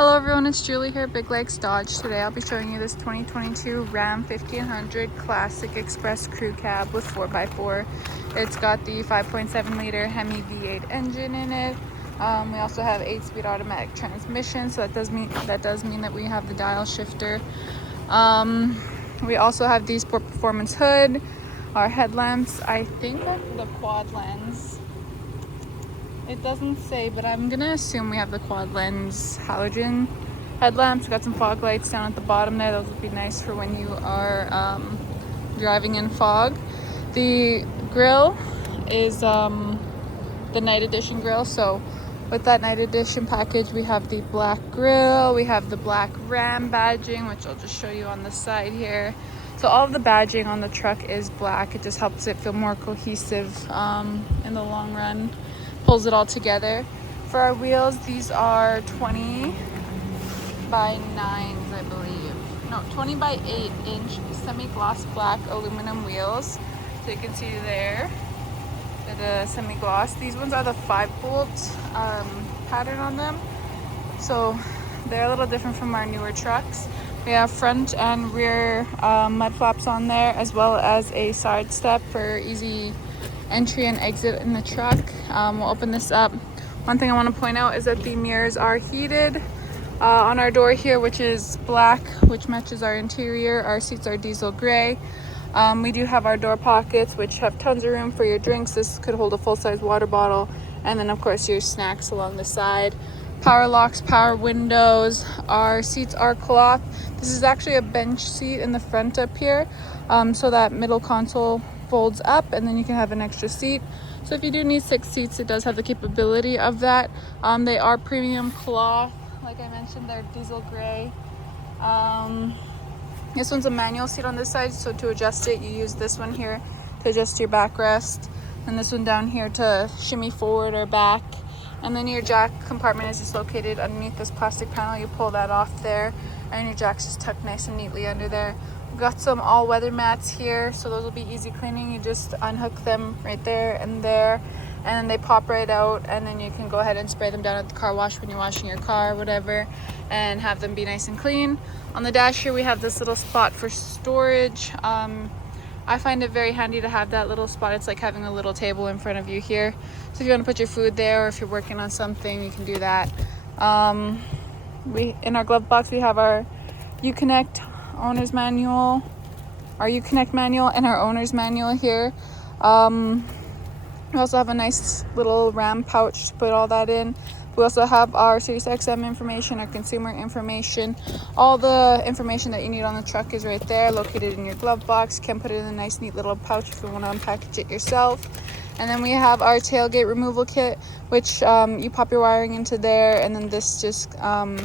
Hello everyone, it's Julie here at Big Legs Dodge. Today I'll be showing you this 2022 Ram 1500 Classic Express Crew Cab with 4x4. It's got the 5.7 liter HEMI V8 engine in it. We also have 8-speed automatic transmission, so that does mean that we have the dial shifter. We also have the Sport Performance hood, our headlamps. I think that's the quad lens. It doesn't say, but I'm gonna assume we have the quad lens halogen headlamps. We got some fog lights down at the bottom there. Those would be nice for when you are driving in fog. The grill is the night edition grill. So with that night edition package, we have the black grill, we have the black Ram badging, which I'll just show you on the side here. So all of the badging on the truck is black. It just helps it feel more cohesive in the long run. Pulls it all together. For our wheels, these are 20 by 9s, I believe. No, 20 by 8-inch semi-gloss black aluminum wheels. So you can see there, the semi-gloss. These ones are the 5-bolt pattern on them. So they're a little different from our newer trucks. We have front and rear mud flaps on there, as well as a side step for easy entry and exit in the truck. We'll open this up. One thing I want to point out is that the mirrors are heated on our door here, which is black, which matches our interior. Our seats are diesel gray. We do have our door pockets, which have tons of room for your drinks. This could hold a full-size water bottle, and then of course your snacks along the side. Power locks, power windows. Our seats are cloth. This is actually a bench seat in the front up here, so that middle console folds up and then you can have an extra seat. So if you do need 6 seats, it does have the capability of that. They are premium cloth. Like I mentioned, they're diesel gray. This one's a manual seat on this side, so to adjust it, you use this one here to adjust your backrest, and this one down here to shimmy forward or back. And then your jack compartment is just located underneath this plastic panel. You pull that off there, and your jack's just tucked nice and neatly under there. We've got some all-weather mats here, so those will be easy cleaning. You just unhook them right there, and they pop right out, and then you can go ahead and spray them down at the car wash when you're washing your car or whatever, and have them be nice and clean. On the dash here, we have this little spot for storage. I find it very handy to have that little spot. It's like having a little table in front of you here. So if you want to put your food there, or if you're working on something, you can do that. In our glove box, we have our Uconnect owner's manual, our Uconnect manual, and our owner's manual here. We also have a nice little Ram pouch to put all that in. We also have our Sirius XM information, our consumer information. All the information that you need on the truck is right there, located in your glove box. You can put it in a nice, neat little pouch if you want to unpackage it yourself. And then we have our tailgate removal kit, which you pop your wiring into there, and then this just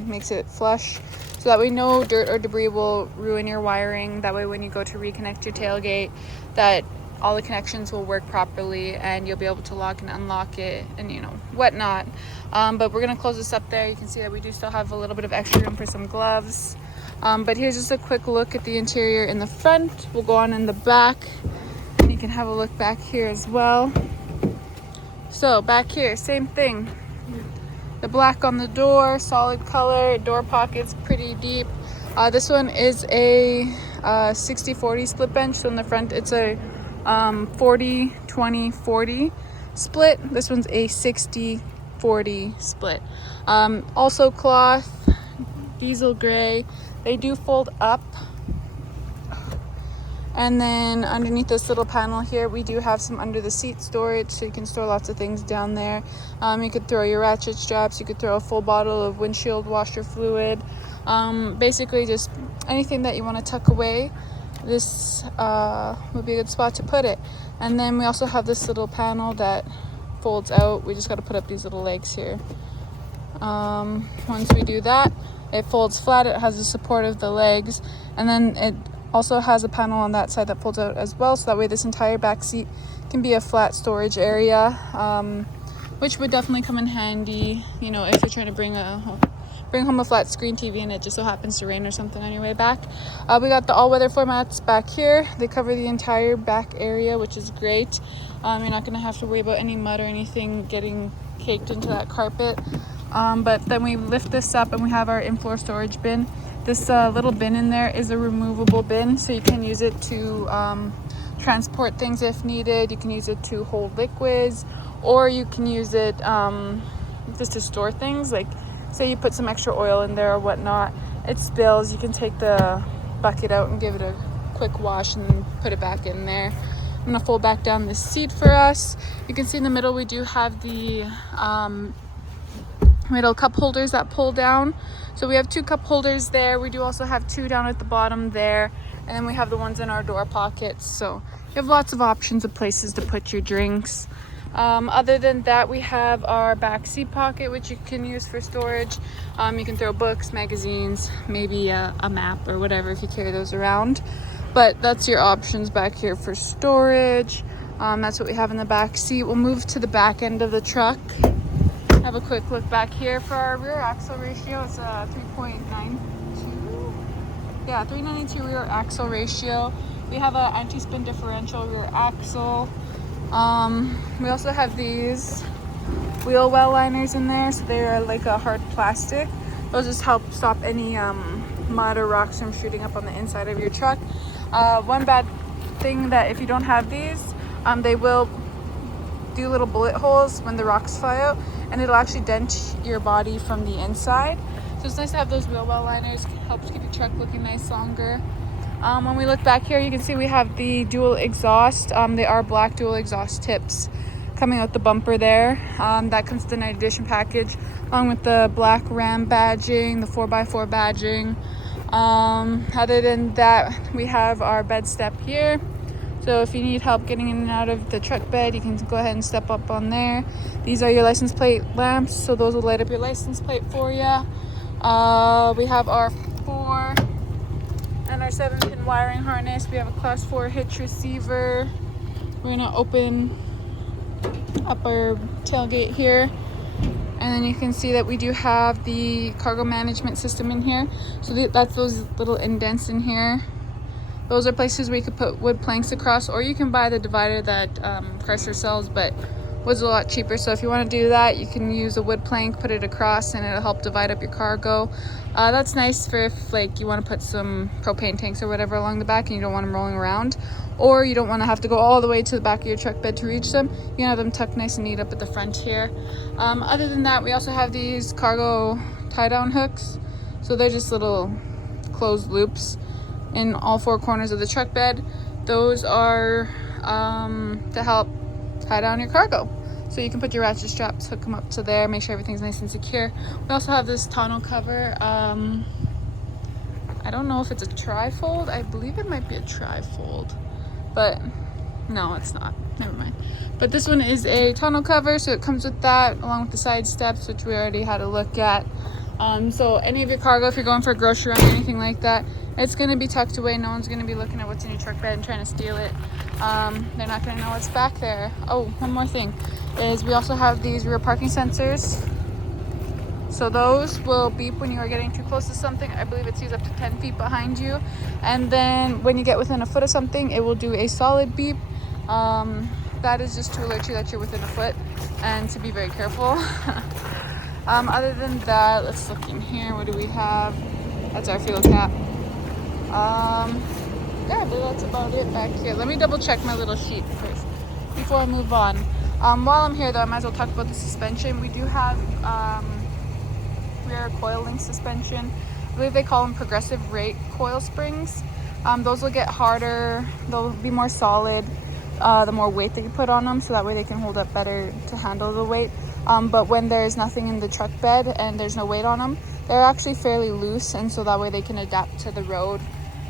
makes it flush. So that way no dirt or debris will ruin your wiring. That way when you go to reconnect your tailgate, that all the connections will work properly and you'll be able to lock and unlock it and whatnot. But we're gonna close this up there. You can see that we do still have a little bit of extra room for some gloves. But here's just a quick look at the interior in the front. We'll go on in the back and you can have a look back here as well. So back here, same thing. The black on the door, solid color, door pockets pretty deep. This one is a 60-40 split bench. So in the front it's a 40-20-40 split. This one's a 60-40 split. Also cloth, diesel gray. They do fold up. And then underneath this little panel here, we do have some under the seat storage, so you can store lots of things down there. You could throw your ratchet straps, you could throw a full bottle of windshield washer fluid. Basically just anything that you want to tuck away. This would be a good spot to put it. And then we also have this little panel that folds out. We just got to put up these little legs here. Once we do that, it folds flat. It has the support of the legs, and then it also has a panel on that side that folds out as well, so that way this entire back seat can be a flat storage area, which would definitely come in handy, if you're trying to bring home a flat screen TV and it just so happens to rain or something on your way back. We got the all-weather floor mats back here. They cover the entire back area, which is great. You're not going to have to worry about any mud or anything getting caked into that carpet. But then we lift this up and we have our in-floor storage bin. This little bin in there is a removable bin, so you can use it to transport things if needed. You can use it to hold liquids, or you can use it just to store things. Like say you put some extra oil in there or whatnot, it spills, you can take the bucket out and give it a quick wash and then put it back in there. I'm gonna fold back down this seat for us. You can see in the middle we do have the middle cup holders that pull down. So we have 2 cup holders there. We do also have 2 down at the bottom there. And then we have the ones in our door pockets. So you have lots of options of places to put your drinks. Other than that, we have our back seat pocket, which you can use for storage. You can throw books, magazines, maybe a map or whatever if you carry those around. But that's your options back here for storage. That's what we have in the back seat. We'll move to the back end of the truck. Have a quick look back here for our rear axle ratio. It's a 3.92. Yeah, 392 rear axle ratio. We have an anti-spin differential rear axle. We also have these wheel well liners in there, so they're like a hard plastic. Those just help stop any mud or rocks from shooting up on the inside of your truck. One bad thing that if you don't have these, they will do little bullet holes when the rocks fly out, and it'll actually dent your body from the inside. So it's nice to have those wheel well liners. Helps keep your truck looking nice longer. When we look back here, you can see we have the dual exhaust. They are black dual exhaust tips coming out the bumper there. That comes with the night edition package, along with the black Ram badging, the 4x4 badging. Other than that, we have our bed step here. So if you need help getting in and out of the truck bed, you can go ahead and step up on there. These are your license plate lamps, so those will light up your license plate for you. We have our 4 and our 7-pin wiring harness. We have a class 4 hitch receiver. We're gonna open up our tailgate here, and then you can see that we do have the cargo management system in here. So that's those little indents in here. Those are places where you could put wood planks across, or you can buy the divider that Chrysler sells, but wood's a lot cheaper. So if you want to do that, you can use a wood plank, put it across, and it'll help divide up your cargo. That's nice for if like you want to put some propane tanks or whatever along the back and you don't want them rolling around, or you don't want to have to go all the way to the back of your truck bed to reach them. You can have them tucked nice and neat up at the front here. Other than that, we also have these cargo tie-down hooks. So they're just little closed loops in all 4 corners of the truck bed. Those are to help tie down your cargo. So you can put your ratchet straps, hook them up to there, make sure everything's nice and secure. We also have this tonneau cover. I don't know if it's a tri-fold. I believe it might be a tri-fold, but no, it's not. Never mind. But this one is a tonneau cover, so it comes with that, along with the side steps, which we already had a look at. So any of your cargo, if you're going for a grocery run or anything like that, it's going to be tucked away. No one's going to be looking at what's in your truck bed and trying to steal it. They're not going to know what's back there. Oh, one more thing is we also have these rear parking sensors. So those will beep when you are getting too close to something. I believe it sees up to 10 feet behind you. And then when you get within a foot of something, it will do a solid beep. That is just to alert you that you're within a foot and to be very careful. Other than that, let's look in here. What do we have? That's our fuel cap. Yeah, I believe that's about it back here. Let me double check my little sheet first before I move on. While I'm here though, I might as well talk about the suspension. We do have rear coil link suspension. I believe they call them progressive rate coil springs. Those will get harder. They'll be more solid the more weight that you put on them, so that way they can hold up better to handle the weight. But when there's nothing in the truck bed and there's no weight on them, they're actually fairly loose, and so that way they can adapt to the road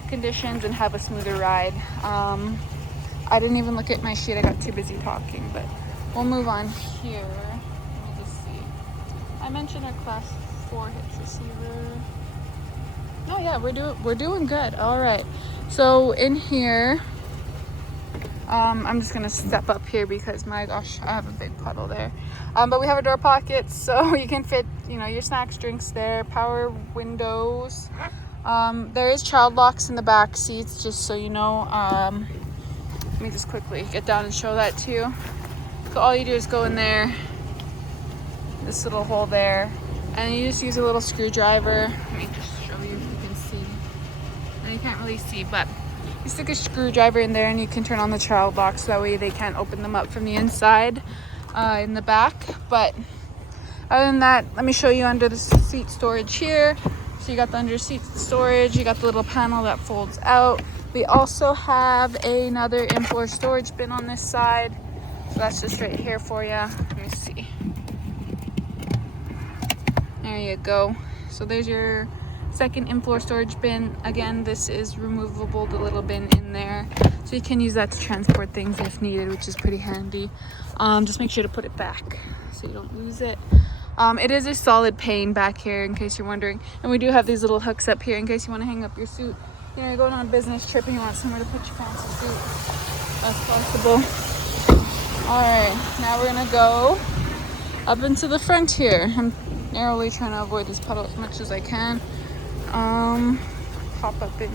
conditions and have a smoother ride. I didn't even look at my sheet. I got too busy talking, but we'll move on here. Let me just see. I mentioned our class 4 hitch receiver. Oh yeah, we're doing good. All right. So in here, I'm just gonna step up here because my gosh, I have a big puddle there. But we have our door pockets, so you can fit, you know, your snacks, drinks there. Power windows. There is child locks in the back seats, just so you know. Let me just quickly get down and show that to you. So all you do is go in there, this little hole there, And you just use a little screwdriver. Let me just show you if you can see. And you can't really see, but you stick a screwdriver in there and you can turn on the child locks, so that way they can't open them up from the inside in the back. But other than that, let me show you under the seat storage here. So you got the under seat storage, you got the little panel that folds out. We also have another in-floor storage bin on this side. So that's just right here for you. Let me see. There you go. So there's your second in-floor storage bin. Again, this is removable, the little bin in there. So you can use that to transport things if needed, which is pretty handy. Just make sure to put it back so you don't lose it. It is a solid pane back here, in case you're wondering. And we do have these little hooks up here in case you want to hang up your suit. You know, you're going on a business trip and you want somewhere to put your fancy suit. That's possible. Alright, now we're going to go up into the front here. I'm narrowly trying to avoid this puddle as much as I can. Pop up in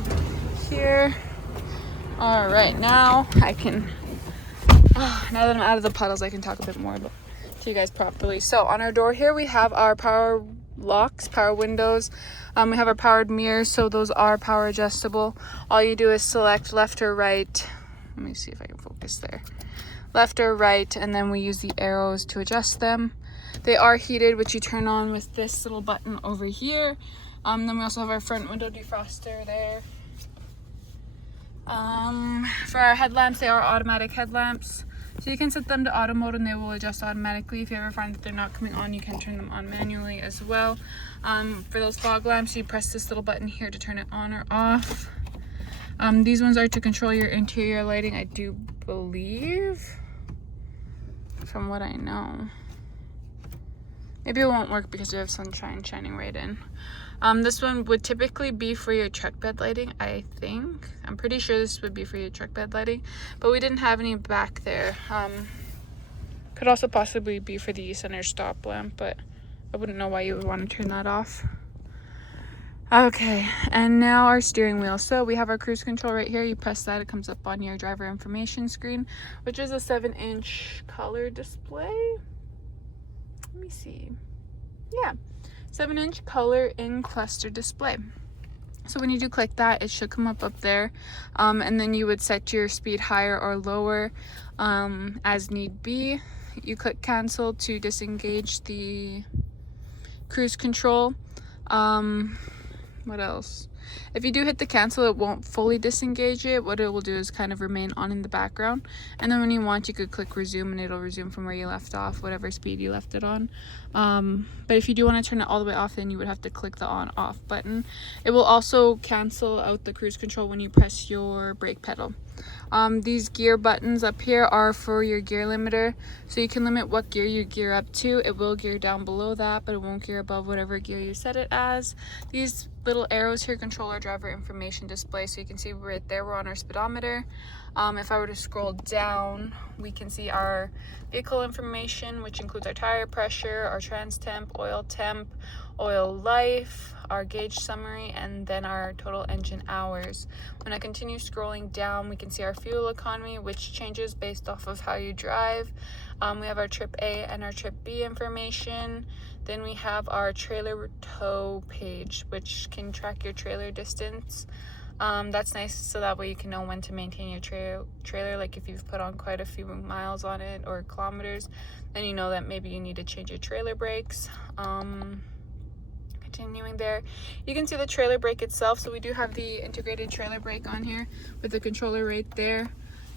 here. Alright, now I can... now that I'm out of the puddles, I can talk a bit more about to you guys properly. So on our door here we have our power locks, power windows. We have our powered mirrors, so those are power adjustable. All you do is select left or right. Let me see if I can focus there. Left or right, and then we use the arrows to adjust them. They are heated, which you turn on with this little button over here. Then we also have our front window defroster there. For our headlamps, they are automatic headlamps. So you can set them to auto mode and they will adjust automatically. If you ever find that they're not coming on, you can turn them on manually as well. For those fog lamps, you press this little button here to turn it on or off. These ones are to control your interior lighting, I do believe, from what I know. Maybe it won't work because you have sunshine shining right in. This one would typically be for your truck bed lighting, I think. I'm pretty sure this would be for your truck bed lighting, but we didn't have any back there. Could also possibly be for the center stop lamp, but I wouldn't know why you would want to turn that off. Okay, and now our steering wheel. So we have our cruise control right here. You press that, it comes up on your driver information screen, which is a 7-inch color display. Let me see. Yeah. 7-inch color in cluster display. So when you do click that, it should come up there, and then you would set your speed higher or lower as need be. You click cancel to disengage the cruise control. What else? If you do hit the cancel, it won't fully disengage it. What it will do is kind of remain on in the background, and then when you want, you could click resume and it'll resume from where you left off, whatever speed you left it on. But if you do want to turn it all the way off, then you would have to click the on off button. It will also cancel out the cruise control when you press your brake pedal. These gear buttons up here are for your gear limiter, so you can limit what gear you gear up to. It will gear down below that, but it won't gear above whatever gear you set it as. These little arrows here control our driver information display, so you can see right there we're on our speedometer. If I were to scroll down, we can see our vehicle information, which includes our tire pressure, our trans temp, oil life, our gauge summary, and then our total engine hours. When I continue scrolling down, we can see our fuel economy, which changes based off of how you drive. We have our trip A and our trip B information. Then we have our trailer tow page, which can track your trailer distance. That's nice, so that way you can know when to maintain your trailer. Like if you've put on quite a few miles on it or kilometers, then you know that maybe you need to change your trailer brakes. Continuing there, you can see the trailer brake itself. So we do have the integrated trailer brake on here with the controller right there.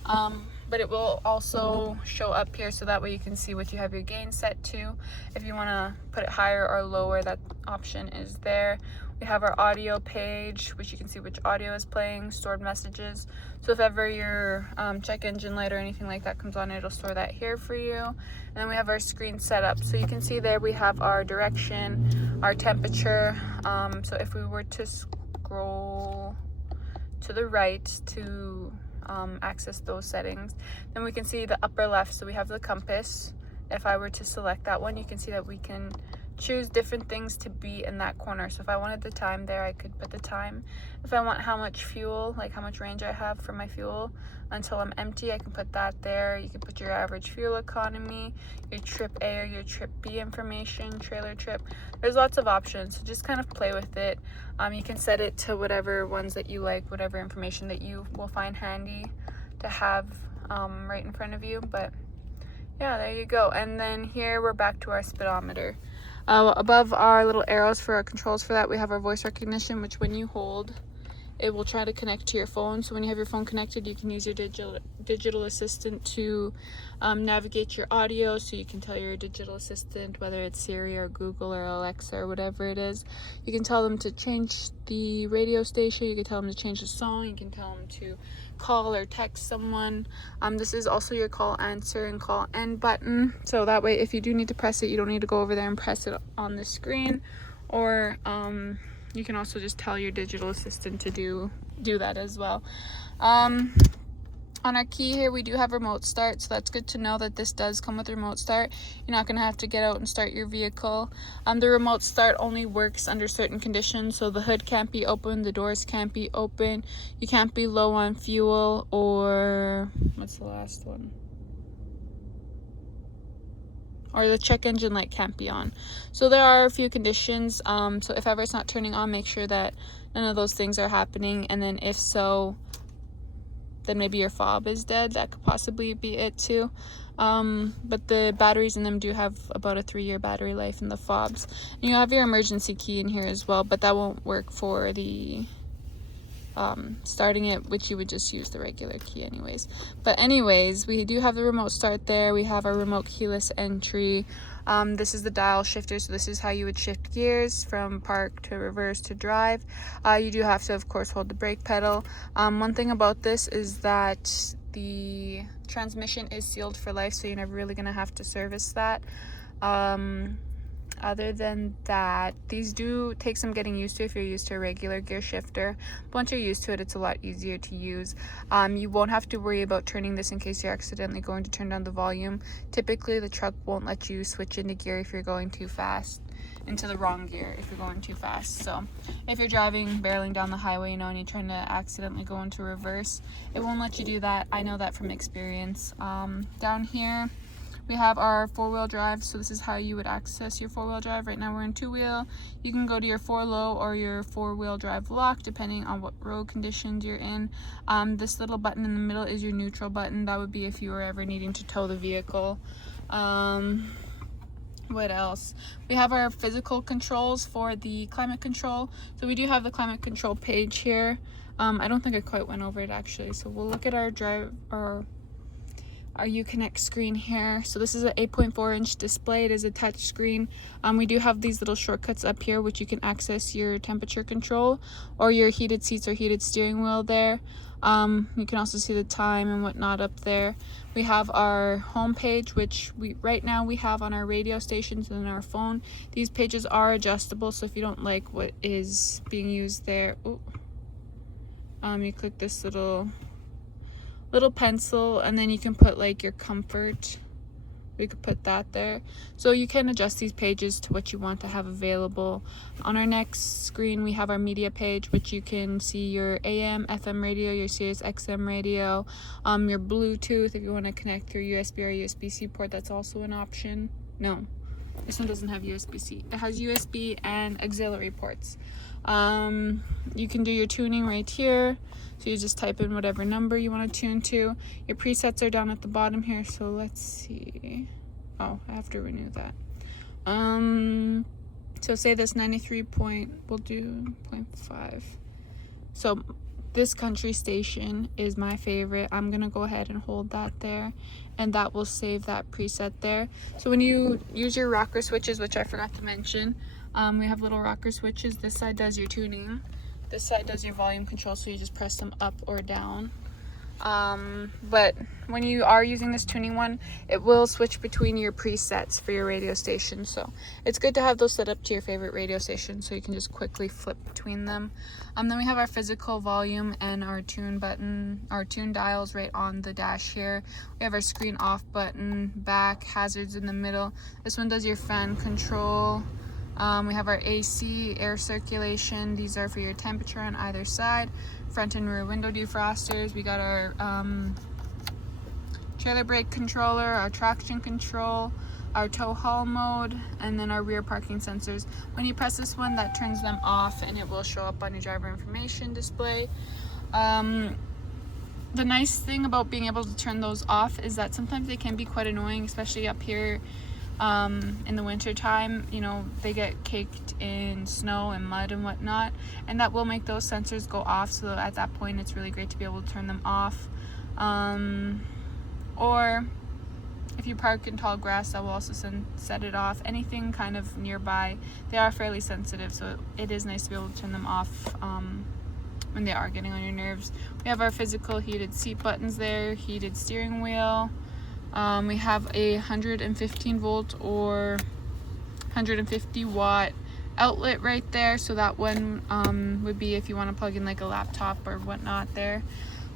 But it will also show up here, so that way you can see what you have your gain set to. If you want to put it higher or lower, that option is there. We have our audio page, which you can see which audio is playing, stored messages. So if ever your check engine light or anything like that comes on, it'll store that here for you. And then we have our screen setup. So you can see there we have our direction, our temperature. So if we were to scroll to the right to access those settings, then we can see the upper left. So we have the compass. If I were to select that one, you can see that we can choose different things to be in that corner. So if I wanted the time there, I could put the time. If I want how much fuel, like how much range I have for my fuel until I'm empty, I can put that there. You can put your average fuel economy, your trip A or your trip B information, trailer trip. There's lots of options, so just kind of play with it. You can set it to whatever ones that you like, whatever information that you will find handy to have right in front of you. But yeah, there you go. And then here we're back to our speedometer. Above our little arrows for our controls for that, we have our voice recognition, which when you hold, it will try to connect to your phone. So when you have your phone connected, you can use your digital assistant to navigate your audio. So you can tell your digital assistant, whether it's Siri or Google or Alexa or whatever it is, you can tell them to change the radio station, you can tell them to change the song, you can tell them to call or text someone. This is also your call answer and call end button, so that way if you do need to press it, you don't need to go over there and press it on the screen. Or you can also just tell your digital assistant to do that as well. On our key here, we do have remote start, so that's good to know that this does come with remote start. You're not going to have to get out and start your vehicle. The remote start only works under certain conditions, so the hood can't be open, the doors can't be open, you can't be low on fuel, or what's the last one? Or the check engine light can't be on. So there are a few conditions. So if ever it's not turning on, make sure that none of those things are happening, and then if so, then maybe your fob is dead. That could possibly be it too. But the batteries in them do have about a 3-year battery life in the fobs. And you have your emergency key in here as well, but that won't work for the starting it, which you would just use the regular key anyways. But anyways, we do have the remote start there. We have our remote keyless entry. This is the dial shifter, so this is how you would shift gears from park to reverse to drive. You do have to, of course, hold the brake pedal. One thing about this is that the transmission is sealed for life, so you're never really going to have to service that. Other than that, these do take some getting used to if you're used to a regular gear shifter. But once you're used to it, it's a lot easier to use. You won't have to worry about turning this in case you're accidentally going to turn down the volume. Typically, the truck won't let you switch into gear if you're going too fast, into the wrong gear if you're going too fast. So if you're driving, barreling down the highway, you know, and you're trying to accidentally go into reverse, it won't let you do that. I know that from experience. Down here, we have our 4-wheel drive, so this is how you would access your 4-wheel drive. Right now we're in 2-wheel. You can go to your 4-low or your 4-wheel drive lock, depending on what road conditions you're in. This little button in the middle is your neutral button. That would be if you were ever needing to tow the vehicle. What else? We have our physical controls for the climate control. So we do have the climate control page here. I don't think I quite went over it actually. So we'll look at our Uconnect screen here. So this is an 8.4-inch display. It is a touch screen. We do have these little shortcuts up here which you can access your temperature control or your heated seats or heated steering wheel there. You can also see the time and whatnot up there. We have our home page, which right now we have on our radio stations and our phone. These pages are adjustable, so if you don't like what is being used there, you click this little pencil, and then you can put like your comfort. We could put that there. So you can adjust these pages to what you want to have available. On our next screen, we have our media page, which you can see your AM, FM radio, your Sirius XM radio, your Bluetooth if you want to connect through USB or USB-C port. That's also an option. No, this one doesn't have USB-C. It has USB and auxiliary ports. You can do your tuning right here. So you just type in whatever number you want to tune to. Your presets are down at the bottom here. So let's see. Oh, I have to renew that. So say this 93 point, we'll do 0.5. So this country station is my favorite. I'm gonna go ahead and hold that there, and that will save that preset there. So when you use your rocker switches, which I forgot to mention, we have little rocker switches. This side does your tuning. This side does your volume control, so you just press them up or down. But when you are using this tuning one, it will switch between your presets for your radio station. So it's good to have those set up to your favorite radio station so you can just quickly flip between them. Then we have our physical volume and our tune button, our tune dials right on the dash here. We have our screen off button, back, hazards in the middle. This one does your fan control. We have our AC, air circulation. These are for your temperature on either side. Front and rear window defrosters. We got our trailer brake controller, our traction control, our tow haul mode, and then our rear parking sensors. When you press this one, that turns them off and it will show up on your driver information display. The nice thing about being able to turn those off is that sometimes they can be quite annoying, especially up here in the winter time. You know, they get caked in snow and mud and whatnot, and that will make those sensors go off. So at that point, it's really great to be able to turn them off. Or if you park in tall grass, that will also set it off. Anything kind of nearby, they are fairly sensitive, so it is nice to be able to turn them off when they are getting on your nerves. We have our physical heated seat buttons there, heated steering wheel. We have a 115 volt or 150 watt outlet right there, so that one would be if you want to plug in like a laptop or whatnot there.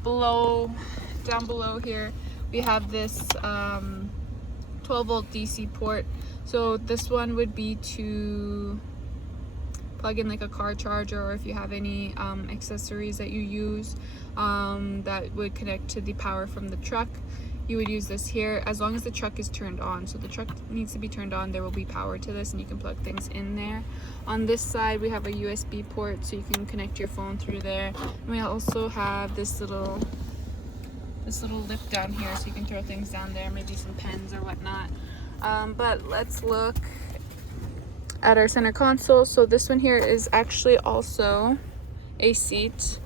Down below here, we have this 12 volt DC port. So this one would be to plug in like a car charger, or if you have any accessories that you use that would connect to the power from the truck, you would use this here as long as the truck is turned on. So the truck needs to be turned on, there will be power to this and you can plug things in there. On this side we have a USB port, so you can connect your phone through there. And we also have this little lip down here, so you can throw things down there, maybe some pens or whatnot. But let's look at our center console. So this one here is actually also a seat,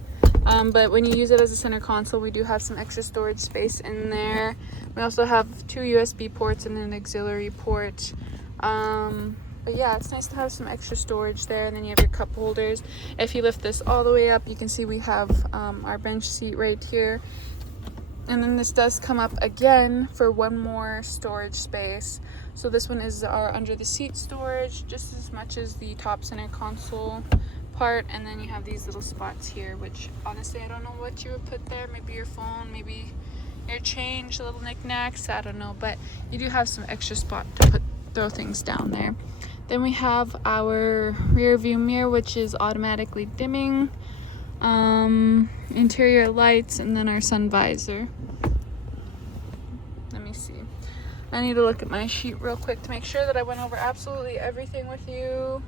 but when you use it as a center console, we do have some extra storage space in there. We also have 2 USB ports and an auxiliary port. But yeah, it's nice to have some extra storage there. And then you have your cup holders. If you lift this all the way up, you can see we have our bench seat right here. And then this does come up again for one more storage space. So this one is our under the seat storage, just as much as the top center console part. And then you have these little spots here, which honestly I don't know what you would put there. Maybe your phone, maybe your change, little knickknacks, I don't know. But you do have some extra spot to throw things down there. Then we have our rear view mirror, which is automatically dimming. Interior lights, and then our sun visor. Let me see. I need to look at my sheet real quick to make sure that I went over absolutely everything with you.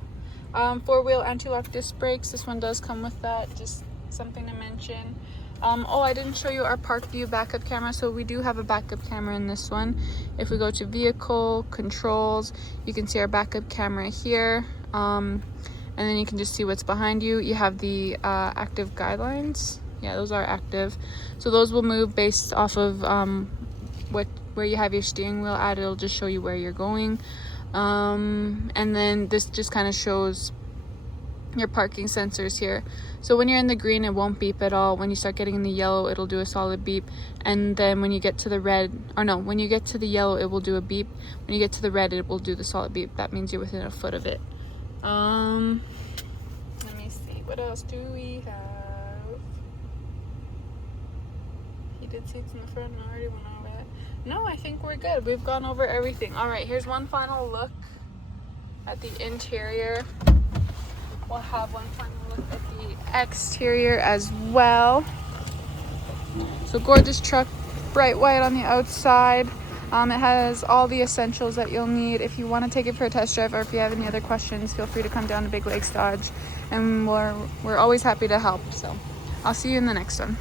4-wheel anti-lock disc brakes. This one does come with that. Just something to mention. Oh, I didn't show you our park view backup camera. So we do have a backup camera in this one. If we go to vehicle controls, you can see our backup camera here. And then you can just see what's behind you. You have the active guidelines. Yeah, those are active. So those will move based off of where you have your steering wheel at. It'll just show you where you're going. And then this just kind of shows your parking sensors here. So when you're in the green, it won't beep at all. When you start getting in the yellow, it'll do a solid beep. And then when you get to the red, or no, when you get to the yellow, it will do a beep. When you get to the red, it will do the solid beep. That means you're within a foot of it. Let me see, what else do we have? Heated seats in the front, I already went over that. No, I think we're good. We've gone over everything. All right, here's one final look at the interior. We'll have one final look at the exterior as well. So gorgeous truck, bright white on the outside. It has all the essentials that you'll need. If you want to take it for a test drive, or if you have any other questions, feel free to come down to Big Lakes Dodge, and we're always happy to help. So I'll see you in the next one.